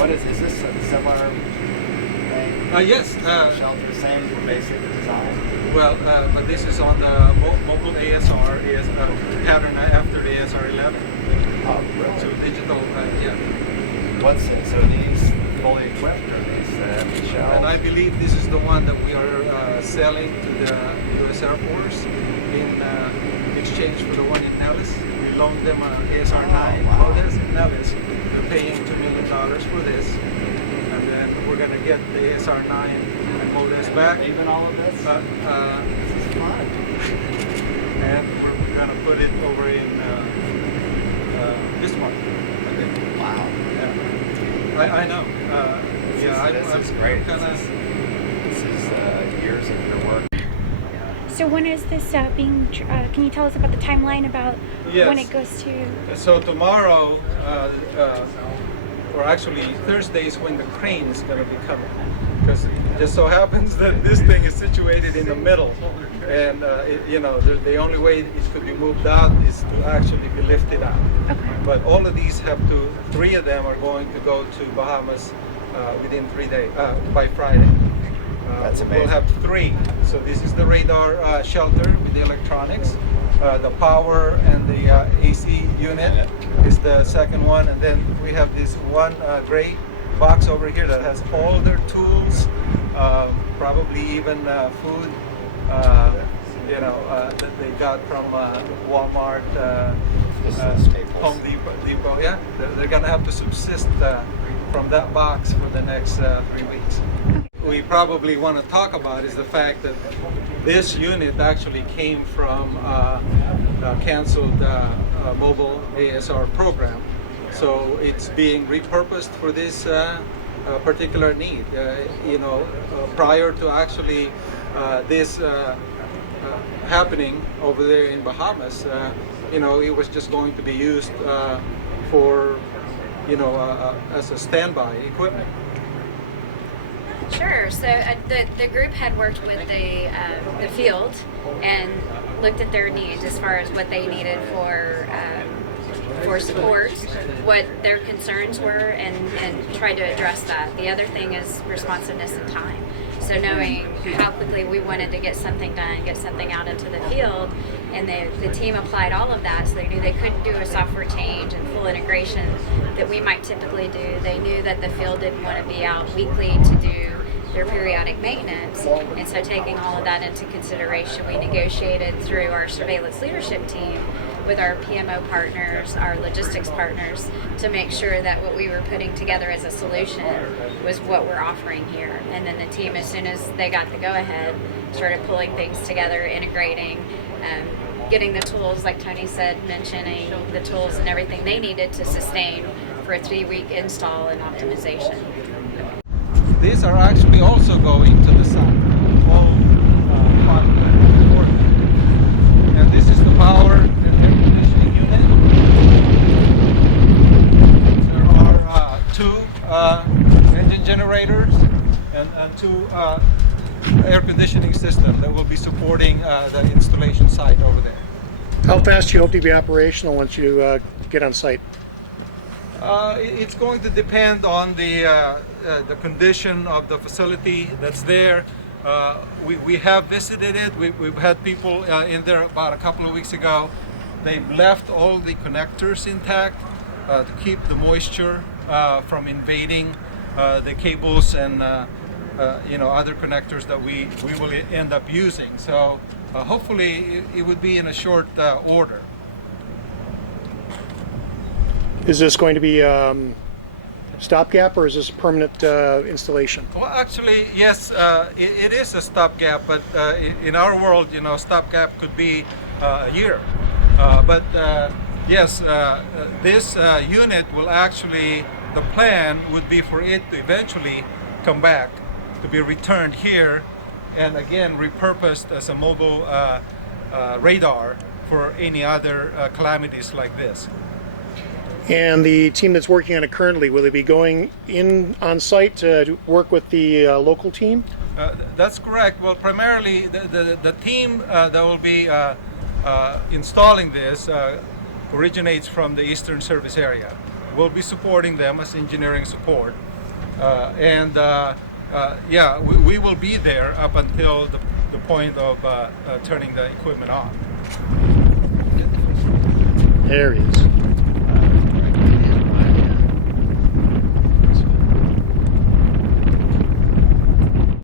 What is this a similar thing? Yes. Shelter, same basic design? Well, but this is on the mobile ASR, is pattern after the ASR 11. Oh, really? So digital, yeah. What's it? So these fully equipped, or these shells? And I believe this is the one that we are selling to the U.S. Air Force in exchange for the one in Nellis. We loaned them an ASR 9 models in Nellis. They're paying $2 million for this. And then we're going to get the ASR 9 and models back. Even all of this? This is fun. And we're going to put it over in this one. I think. Wow. Yeah. I know. This is great. Kinda, This is years of your work. So when is this being, can you tell us about the timeline about Yes. when it goes to? So tomorrow, or actually Thursday, is when the crane is going to be coming. Because it just so happens that this thing is situated in the middle. And, the only way it could be moved out is to actually be lifted out. Okay. But all of these three of them are going to go to Bahamas within 3 days, by Friday. That's amazing. We'll have three. So this is the radar shelter with the electronics. The power and the AC unit is the second one. And then we have this one gray box over here that has all their tools, probably even food, that they got from Walmart, Home Depot. Yeah, they're going to have to subsist from that box for the next 3 weeks. We probably want to talk about is the fact that this unit actually came from a canceled mobile ASR program. So it's being repurposed for this particular need. Prior to actually this happening over there in Bahamas, it was just going to be used for, as a standby equipment. Sure. So the group had worked with the field and looked at their needs as far as what they needed for support, what their concerns were, and tried to address that. The other thing is responsiveness and time. So knowing how quickly we wanted to get something done, get something out into the field, and the team applied all of that, so they knew they couldn't do a software change and full integration that we might typically do. They knew that the field didn't want to be out weekly to do their periodic maintenance, and so taking all of that into consideration, we negotiated through our surveillance leadership team with our PMO partners, our logistics partners, to make sure that what we were putting together as a solution was what we're offering here. And then the team, as soon as they got the go-ahead, started pulling things together, integrating, getting the tools, like Tony said, mentioning the tools and everything they needed to sustain for a 3-week install and optimization. These are actually also going to the sun. All and this is the power and air conditioning unit. There are two engine generators and two air conditioning systems that will be supporting the installation site over there. How fast do you hope to be operational once you get on site? It's going to depend on the condition of the facility that's there. We have visited it. We've had people in there about a couple of weeks ago. They've left all the connectors intact to keep the moisture from invading the cables and other connectors that we will end up using. So hopefully it would be in a short order. Is this going to be stopgap, or is this a permanent installation? Well, actually, yes, it is a stopgap, but in our world, stopgap could be a year. But yes, this unit will actually, the plan would be for it to eventually come back, to be returned here, and again repurposed as a mobile radar for any other calamities like this. And the team that's working on it currently, will they be going in on site to work with the local team? That's correct. Well, primarily the team that will be installing this originates from the Eastern Service area. We'll be supporting them as engineering support. Yeah, we will be there up until the point of turning the equipment off. There he is.